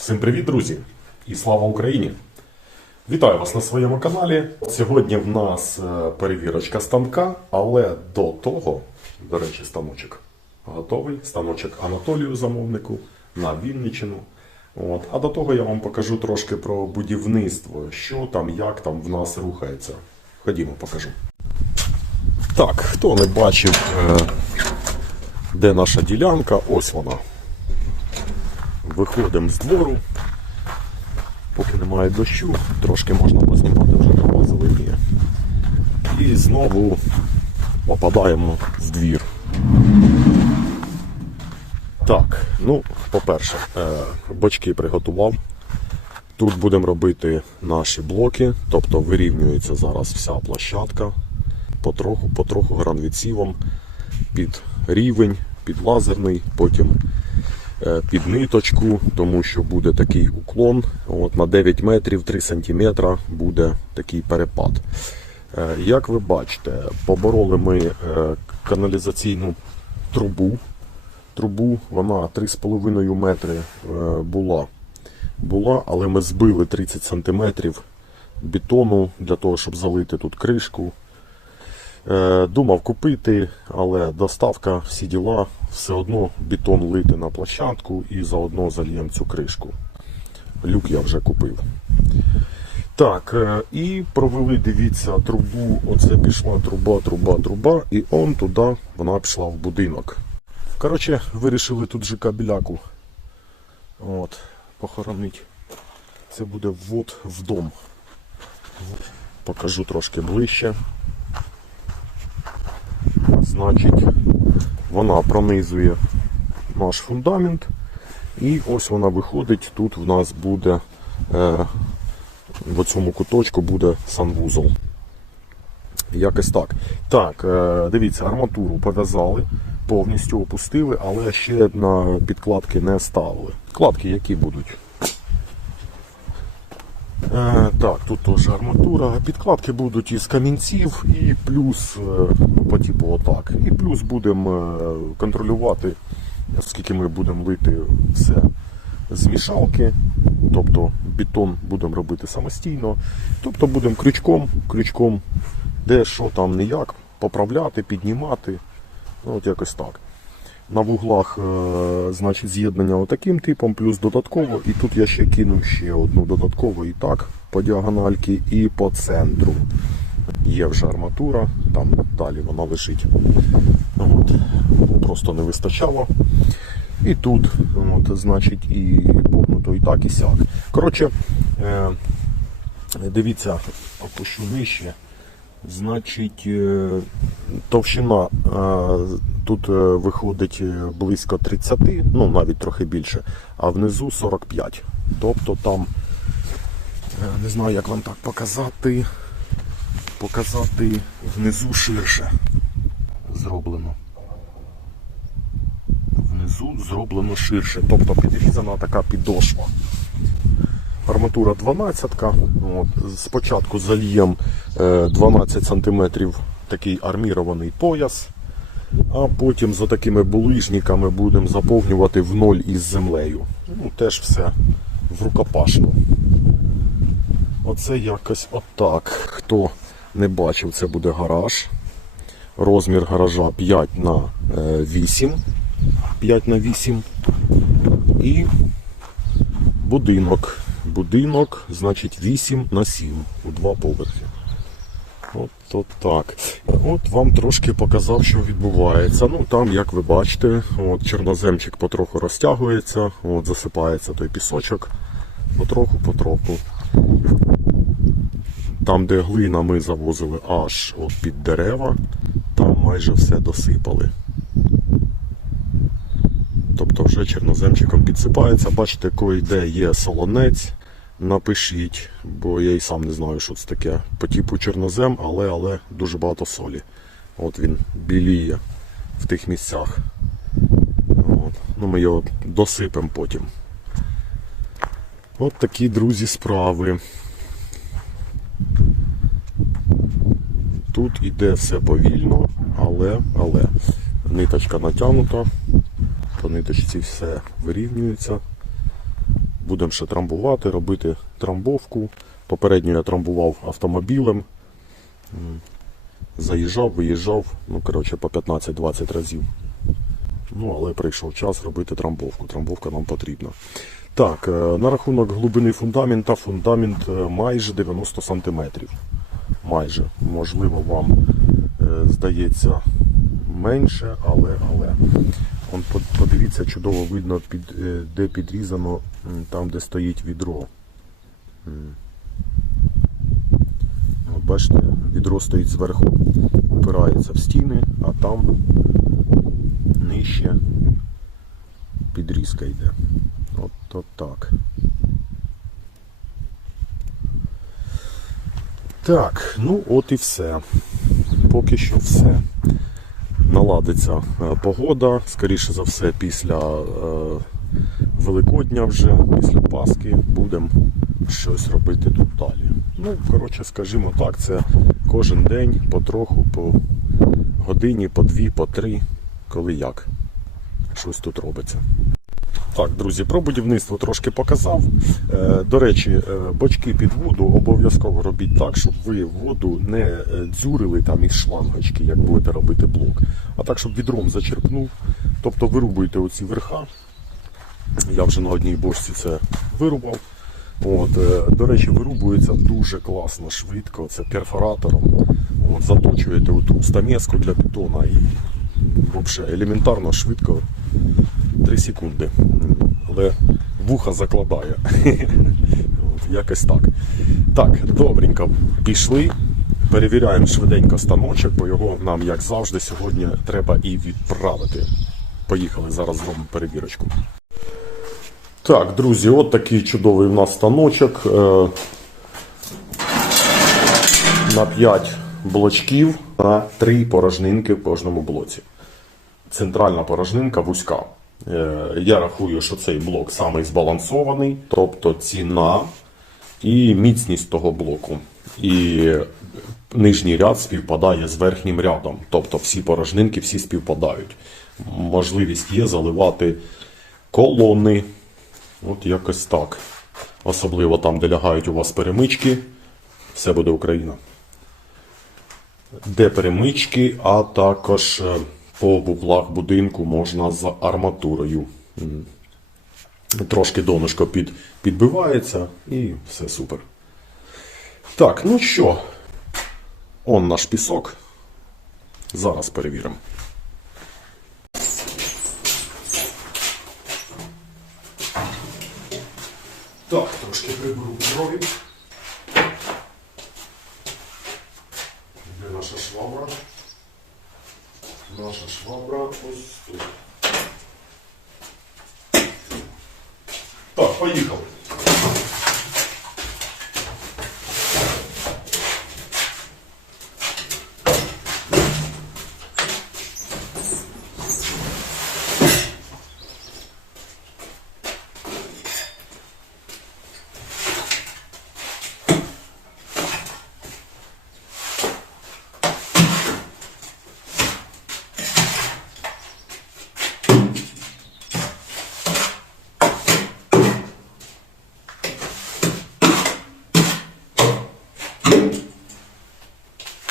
Всім привіт, друзі! І слава Україні! Вітаю вас на своєму каналі. Сьогодні в нас е, перевірочка станка, але до того, до речі, станочок готовий. Станочок Анатолію замовнику на Вінниччину. От. А до того я вам покажу трошки про будівництво, що там, як там в нас рухається. Ходімо, покажу. Так, хто не бачив, е, де наша ділянка, ось вона. Виходимо з двору. Поки немає дощу, трошки можна познімати вже трава зеленіє. І знову попадаємо в двір. Так, ну, по-перше, е, бочки приготував. Тут будемо робити наші блоки, тобто вирівнюється зараз вся площадка. Потроху, потроху гранвідсівом під рівень, під лазерний, потім під ниточку, тому що буде такий уклон. От на 9 метрів 3 сантиметра буде такий перепад. Е, Як ви бачите, побороли ми е, каналізаційну трубу. Трубу вона 3,5 метри е, була. була, але ми збили 30 сантиметрів бетону для того, щоб залити тут кришку. Е, Думав купити, але доставка, всі діла, все одно бетон лити на площадку і заодно зальємо цю кришку. Люк я вже купив. Так, е, і провели, дивіться, трубу. Оце пішла труба, труба, труба, і он туди вона пішла в будинок. Коротше, вирішили тут ЖК біляку от, похоронити. Це буде ввод в дом. Покажу трошки ближче. Значить, вона пронизує наш фундамент. І ось вона виходить. Тут в нас буде е, в цьому куточку буде санвузол. Якось так. Так, е, дивіться, арматуру пов'язали, повністю опустили, але ще на підкладки не ставили. Кладки які будуть? Е, так, тут теж арматура. Підкладки будуть із камінців і плюс е, по типу отак. І плюс будемо е, контролювати, скільки ми будемо лити все з мішалки. Тобто бетон будемо робити самостійно. Тобто будемо крючком, крючком, де що там не як, поправляти, піднімати. Ну, от якось так. На вуглах е, значить, з'єднання отаким типом, плюс додатково. І тут я ще кину ще одну додаткову і так по діагональки і по центру. Є вже арматура, там далі вона лежить. От. Просто не вистачало. І тут, от, значить, і погнуто і так, і сяк. Коротше, е, дивіться, опущу нижче. Значить, е, товщина е, тут е, виходить близько 30, ну навіть трохи більше, а внизу 45. Тобто там, не знаю, як вам так показати, показати внизу ширше зроблено. Внизу зроблено ширше, тобто підрізана така підошва. Арматура 12. От, спочатку зальємо 12 см такий армірований пояс, а потім за такими булижниками будемо заповнювати в ноль із землею. Ну, теж все в рукопашну. Оце якось отак. Хто не бачив, це буде гараж. Розмір гаража 5 на е, 8. 5 на 8. І будинок. Будинок, значить, 8 на 7 у два поверхи. От, от так. От вам трошки показав, що відбувається. Ну там, як ви бачите, от чорноземчик потроху розтягується, от засипається той пісочок. Потроху-потроху. Там, де глина ми завозили аж от під дерева, там майже все досипали. Тобто вже чорноземчиком підсипається. Бачите, коли де є солонець, напишіть, бо я і сам не знаю, що це таке. По типу чорнозем, але але дуже багато солі. От він біліє в тих місцях. От. Ну, Ми його досипемо потім. От такі, друзі, справи. Тут іде все повільно, але, але ниточка натягнута, по ниточці все вирівнюється. Будемо ще трамбувати, робити трамбовку. Попередньо я трамбував автомобілем. Заїжджав, виїжджав, ну коротше по 15-20 разів. Ну, але прийшов час робити трамбовку. Трамбовка нам потрібна. Так, е, на рахунок глибини фундамента, фундамент е, майже 90 см. Майже. Можливо, вам е, здається менше, але, але. Он подивіться, чудово видно, під, е, де підрізано, там, де стоїть відро. Бачите, відро стоїть зверху, упирається в стіни, а там нижче підрізка йде. От, от так. Так, ну от і все. Поки що все. Наладиться е, погода, скоріше за все, після е, Великодня вже, після Пасхи, будемо щось робити тут далі. Ну, коротше, скажімо так, це кожен день потроху, по годині, по дві, по три, коли як. Щось тут робиться. Так, друзі, про будівництво трошки показав. Е, До речі, е, бочки під воду обов'язково робіть так, щоб ви воду не е, дзюрили там із шлангочки, як будете робити блок. А так, щоб відром зачерпнув. Тобто вирубуєте оці верха. Я вже на одній бочці це вирубав. От, до речі, вирубується дуже класно, швидко. Це перфоратором. От, заточуєте оту стамеску для бетона і взагалі елементарно швидко 3 секунди. Але вуха закладає. Якось так. Так, добренько. Пішли. Перевіряємо швиденько станочок, бо його нам, як завжди, сьогодні треба і відправити. Поїхали, зараз зробимо перевірочку. Так, друзі, от такий чудовий у нас станочок. Е, На 5 блочків на 3 порожнинки в кожному блоці. Центральна порожнинка вузька. Е, Я рахую, що цей блок самий збалансований, тобто ціна і міцність того блоку. І нижній ряд співпадає з верхнім рядом. Тобто всі порожнинки всі співпадають. Можливість є заливати колони. От якось так. Особливо там, де лягають у вас перемички. Все буде Україна. Де перемички, а також е, по буклах будинку можна з арматурою. Трошки донышко під, підбивається і все супер. Так, ну що, он наш пісок. Зараз перевіримо. Так, трошки приберу брові. Де наша швабра? Наша швабра ось тут. Так, поїхали.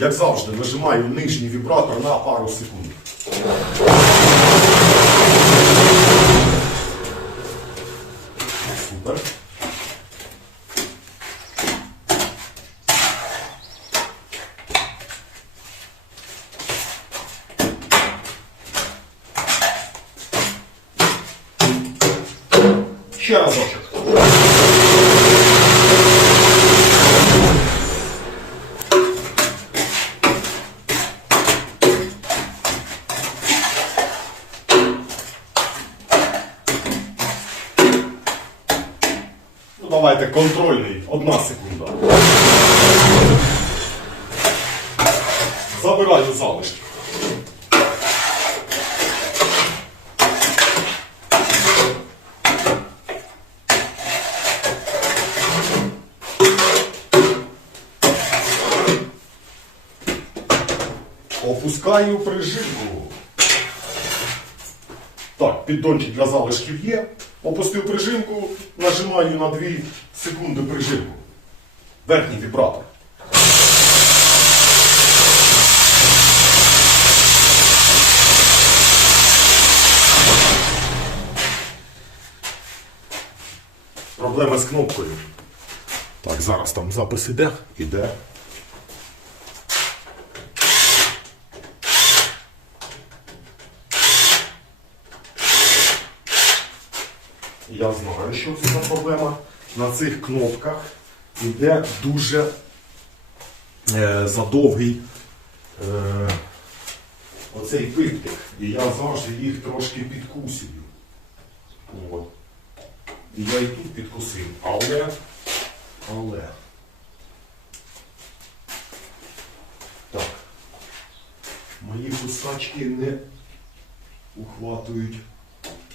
Як завжди, нажимаю нижній вібратор на пару секунд. Супер. Ще разочок. Ну, давайте контрольний. Одна секунда. Забираю залишки. Опускаю прижимку. Так, піддончик для залишків є. Опустив прижимку, нажимаю на 2 секунди прижимку. Верхній вібратор. Проблеми з кнопкою. Так, зараз там запис іде. Іде. Я знаю, що це за проблема. На цих кнопках йде дуже е, задовгий е, оцей пиптик. І я завжди їх трошки підкусюю. От. І я і тут підкусив. Але, але. Так. Мої кусачки не ухватують.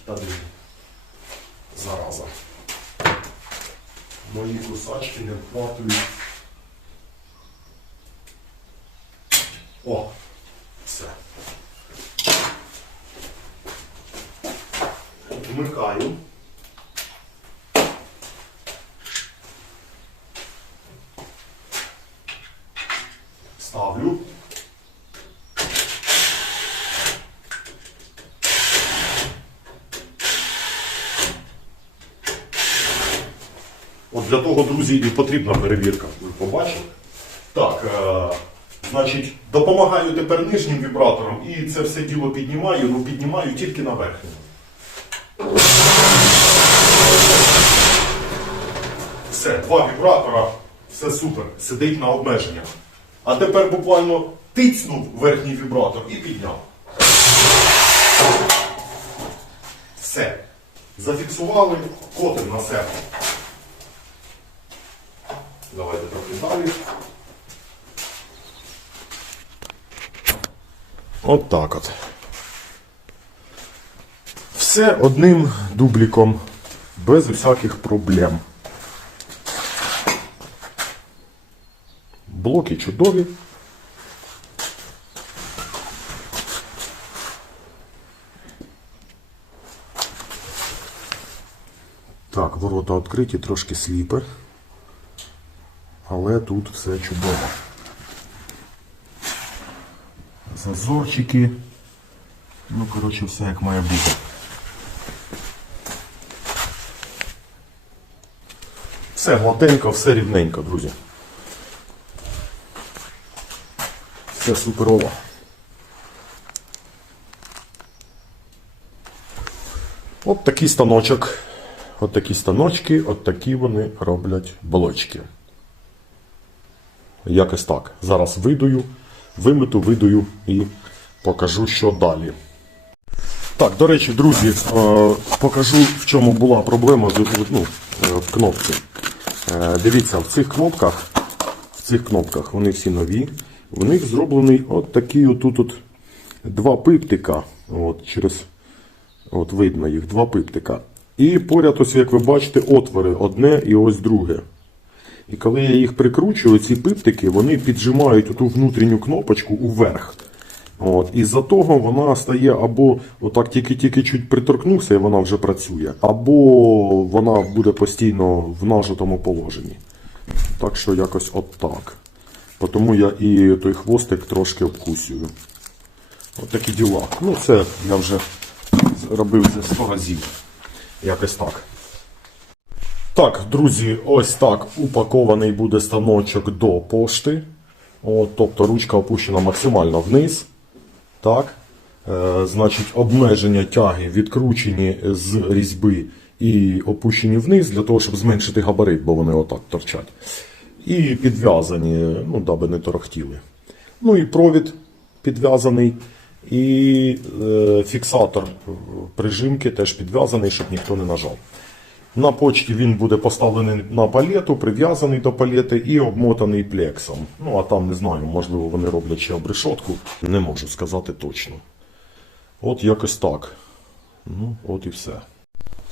Та диви. Зараза. Мої кусачки не вхватують. О! Все. Вмикаю. Ставлю. От для того, друзі, і потрібна перевірка. Ви побачили? Так, е, значить, допомагаю тепер нижнім вібратором і це все діло піднімаю, ну піднімаю тільки на верхньому. Все, два вібратора, все супер, сидить на обмеженнях. А тепер буквально тицнув верхній вібратор і підняв. Все. Зафіксували, котим на себе. Давайте трохи далі. От так от. Все одним дубліком, без усяких проблем. Блоки чудові. Так, ворота відкриті, трошки сліпе. Але тут все чудово. Зазорчики. Ну, коротше, все як має бути. Все гладенько, все рівненько, друзі. Все суперово. От такий станочок. От такі станочки, от такі вони роблять балочки. Якось так. Зараз видую, вимиту, видую і покажу, що далі. Так, до речі, друзі, е, покажу, в чому була проблема ну, е, в. Е, Дивіться, в цих кнопках, в цих кнопках, вони всі нові. В них зроблений от такий отут от два пиптика. От, через, от видно їх, два пиптика. І поряд, ось як ви бачите, отвори одне і ось друге. І коли я їх прикручую, ці пиптики, вони піджимають оту внутрішню кнопочку уверх. От, і за того вона стає або отак тільки-тільки чуть приторкнувся, і вона вже працює, або вона буде постійно в нажитому положенні. Так що якось от. Тому я і той хвостик трошки обкусюю. От такі діла. Ну, це я вже робив це 100 разів. Якось так. Так, друзі, ось так упакований буде станочок до пошти. От, тобто ручка опущена максимально вниз. Так. Е, значить, обмеження тяги відкручені з різьби і опущені вниз для того, щоб зменшити габарит, бо вони отак торчать. І підв'язані, ну, даби не торохтіли. Ну і провід підв'язаний. І е, фіксатор прижимки теж підв'язаний, щоб ніхто не нажав. На почті він буде поставлений на палету, прив'язаний до палети і обмотаний плексом. Ну, а там не знаю, можливо, вони роблять ще обрешотку. Не можу сказати точно. От якось так. Ну, от і все.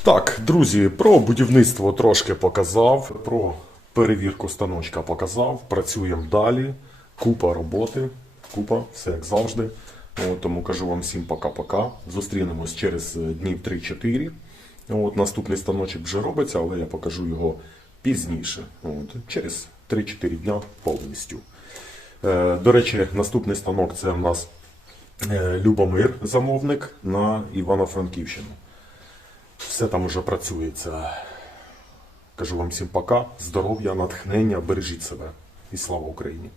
Так, друзі, про будівництво трошки показав, про перевірку станочка показав. Працюємо далі. Купа роботи, купа, все як завжди. Тому кажу вам всім пока-пока. Зустрінемось через днів 3-4. От, наступний станочок вже робиться, але я покажу його пізніше. От, через 3-4 дня повністю. Е, до речі, наступний станок це в нас е, Любомир, замовник на Івано-Франківщину. Все там уже працюється. Кажу вам всім пока, здоров'я, натхнення, бережіть себе і слава Україні!